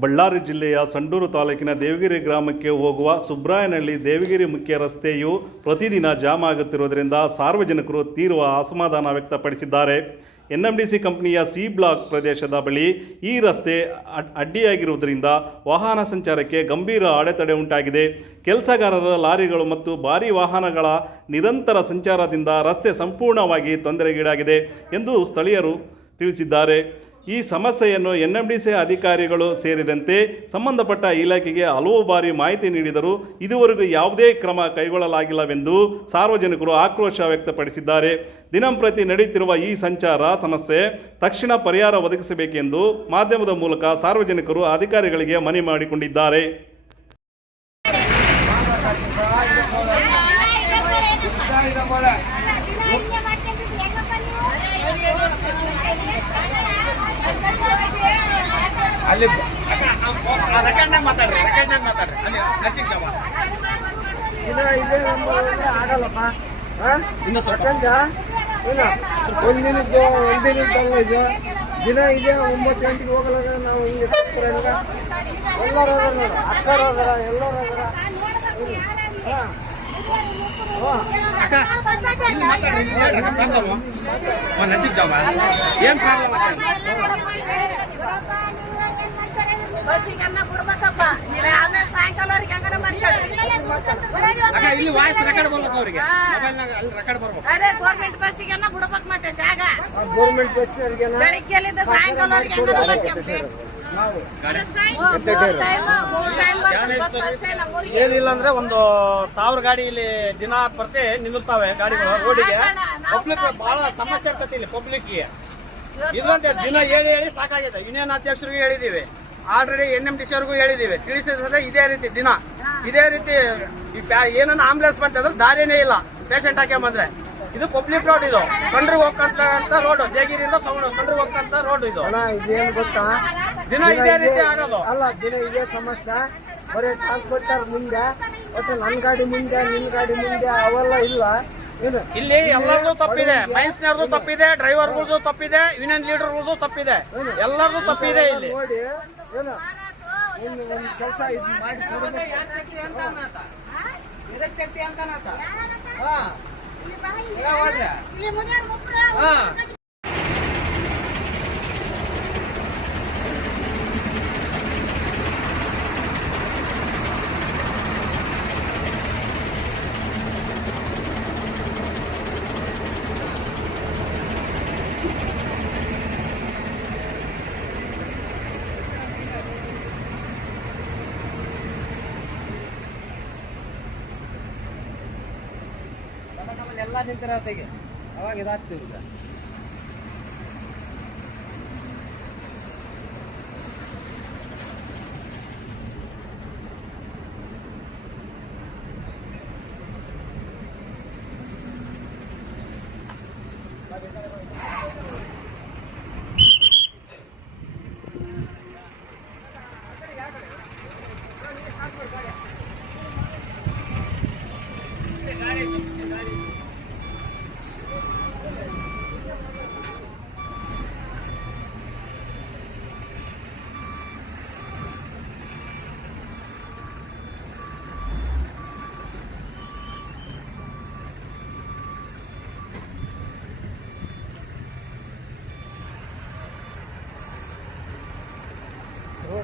ಬಳ್ಳಾರಿ ಜಿಲ್ಲೆಯ ಸಂಡೂರು ತಾಲೂಕಿನ ದೇವಗಿರಿ ಗ್ರಾಮಕ್ಕೆ ಹೋಗುವ ಸುಬ್ರಾಯನಹಳ್ಳಿ ದೇವಗಿರಿ ಮುಖ್ಯ ರಸ್ತೆಯು ಪ್ರತಿದಿನ ಜಾಮ್ ಆಗುತ್ತಿರುವುದರಿಂದ ಸಾರ್ವಜನಿಕರು ತೀವ್ರ ಅಸಮಾಧಾನ ವ್ಯಕ್ತಪಡಿಸಿದ್ದಾರೆ. ಎನ್ಎಂಡಿಸಿ ಕಂಪನಿಯ ಸಿ ಬ್ಲಾಕ್ ಪ್ರದೇಶದ ಬಳಿ ಈ ರಸ್ತೆ ಅಡ್ಡಿಯಾಗಿರುವುದರಿಂದ ವಾಹನ ಸಂಚಾರಕ್ಕೆ ಗಂಭೀರ ಅಡೆತಡೆ ಉಂಟಾಗಿದೆ. ಕೆಲಸಗಾರರ ಲಾರಿಗಳು ಮತ್ತು ಭಾರೀ ವಾಹನಗಳ ನಿರಂತರ ಸಂಚಾರದಿಂದ ರಸ್ತೆ ಸಂಪೂರ್ಣವಾಗಿ ತೊಂದರೆಗೀಡಾಗಿದೆ ಎಂದು ಸ್ಥಳೀಯರು ತಿಳಿಸಿದ್ದಾರೆ. ಈ ಸಮಸ್ಯೆಯನ್ನು ಎನ್ಎಂಡಿಸಿ ಅಧಿಕಾರಿಗಳು ಸೇರಿದಂತೆ ಸಂಬಂಧಪಟ್ಟ ಇಲಾಖೆಗೆ ಹಲವು ಬಾರಿ ಮಾಹಿತಿ ನೀಡಿದರೂ ಇದುವರೆಗೂ ಯಾವುದೇ ಕ್ರಮ ಕೈಗೊಳ್ಳಲಾಗಿಲ್ಲವೆಂದು ಸಾರ್ವಜನಿಕರು ಆಕ್ರೋಶ ವ್ಯಕ್ತಪಡಿಸಿದ್ದಾರೆ. ದಿನಂಪ್ರತಿ ನಡೆಯುತ್ತಿರುವ ಈ ಸಂಚಾರ ಸಮಸ್ಯೆ ತಕ್ಷಣ ಪರಿಹಾರ ಒದಗಿಸಬೇಕೆಂದು ಮಾಧ್ಯಮದ ಮೂಲಕ ಸಾರ್ವಜನಿಕರು ಅಧಿಕಾರಿಗಳಿಗೆ ಮನವಿ ಮಾಡಿಕೊಂಡಿದ್ದಾರೆ. ಅಲ್ಲಿ ಆಗಲ್ಲಪ್ಪ ಒಂದಿನದ್ದಲ್ಲ ಇದು ದಿನ ಇದೆ. 9 ಗಂಟೆಗೆ ಹೋಗಲ್ಲ ನಾವು ಹಿಂಗೆ ಎಲ್ಲರೂ ನೋಡ ಅಕ್ಕರ ಹೋದ್ರ ಎಲ್ಲರೂ ಏನ್ ಇಲ್ಲಿ ವಾಯ್ಸ್ ರೆಕಾರ್ಡ್ ಬರ್ಬೇಕು ಅವ್ರಿಗೆ ರೆಕಾರ್ಡ್ ಬರ್ಬೇಕು. ಅದೇ ಗೌರ್ಮೆಂಟ್ ಬಸ್ಸಿಗೆ ಬಿಡ್ಬೇಕು ಮತ್ತೆ ಜಾಗ ಗೌರ್ಮೆಂಟ್ ಬಸ್ ಬೆಳಿಗ್ಗೆಲಿಂದ ಸಾಯಂಕಾಲವರೆಗೆ ಏನಿಲ್ಲ ಅಂದ್ರೆ 1000 ಗಾಡಿ ಇಲ್ಲಿ ದಿನ ಪ್ರತಿ ನಿಂದಿರ್ತಾವೆ ಗಾಡಿಗಳು ರೋಡಿಗೆ. ಪಬ್ಲಿಕ್ ಬಹಳ ಸಮಸ್ಯೆ ಆಗ್ತದೆ ಇಲ್ಲಿ ಪಬ್ಲಿಕ್ಗೆ. ಇದ್ರಂತೆ ದಿನ ಹೇಳಿ ಸಾಕಾಗಿದೆ. ಯೂನಿಯನ್ ಅಧ್ಯಕ್ಷರಿಗೂ ಹೇಳಿದೀವಿ, ಆಲ್ರೆಡಿ ಎನ್ಎಂಡಿಸಿ ಅವ್ರಿಗೂ ಹೇಳಿದೀವಿ. ತಿಳಿಸಿದ್ರೆ ಇದೇ ರೀತಿ ದಿನ ಇದೇ ರೀತಿ ಏನನ್ನ ಆಂಬುಲೆನ್ಸ್ ಬಂತಂದ್ರೆ ದಾರಿನೇ ಇಲ್ಲ ಪೇಷಂಟ್ ಹಾಕಿ ಬಂದ್ರೆ. ಇದು ಪಬ್ಲಿಕ್ ರೋಡ್, ಇದು ಸಂಡ್ರಿಗೆ ಹೋಗ್ತಕ್ಕಂತ ರೋಡ್, ದೇಗಿರಿಯಿಂದ ಸಂಡ್ರಿಗೆ ಹೋಗ್ತಕ್ಕಂತ ರೋಡ್. ಇದು ಇದೇನು ಗೊತ್ತಾ, ದಿನ ಇದೇ ರೀತಿ ಆಗೋದು ಅಲ್ಲ. ದಿನ ಇದೇ ಸಮಸ್ಯೆ. ಬರೀ ಟ್ರಾನ್ಸ್ಪೋರ್ಟರ್ ಮುಂದೆ ಮತ್ತೆ ನನ್ ಗಾಡಿ ಮುಂದೆ ನಿನ್ ಗಾಡಿ ಮುಂದೆ ಅವೆಲ್ಲ ಇಲ್ಲ. ಇಲ್ಲಿ ಎಲ್ಲರದು ತಪ್ಪಿದೆ. ಮೈನ್ಸ್ನವ್ರದ್ದು ತಪ್ಪಿದೆ, ಡ್ರೈವರ್ಗಳದ್ದು ತಪ್ಪಿದೆ, ಯೂನಿಯನ್ ಲೀಡರ್ಗಳದ್ದು ತಪ್ಪಿದೆ, ಎಲ್ಲರದು ತಪ್ಪಿದೆ. ಇಲ್ಲಿ ನೋಡಿ ಏನು ಒಂದು ಕೆಲಸ ಇದು ಮಾಡಿ ಎಲ್ಲ ನಿಂತಿರೋ ತೆಗೆ ಅವಾಗ ಇದಾಗ್ತೀವಿ.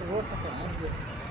रोड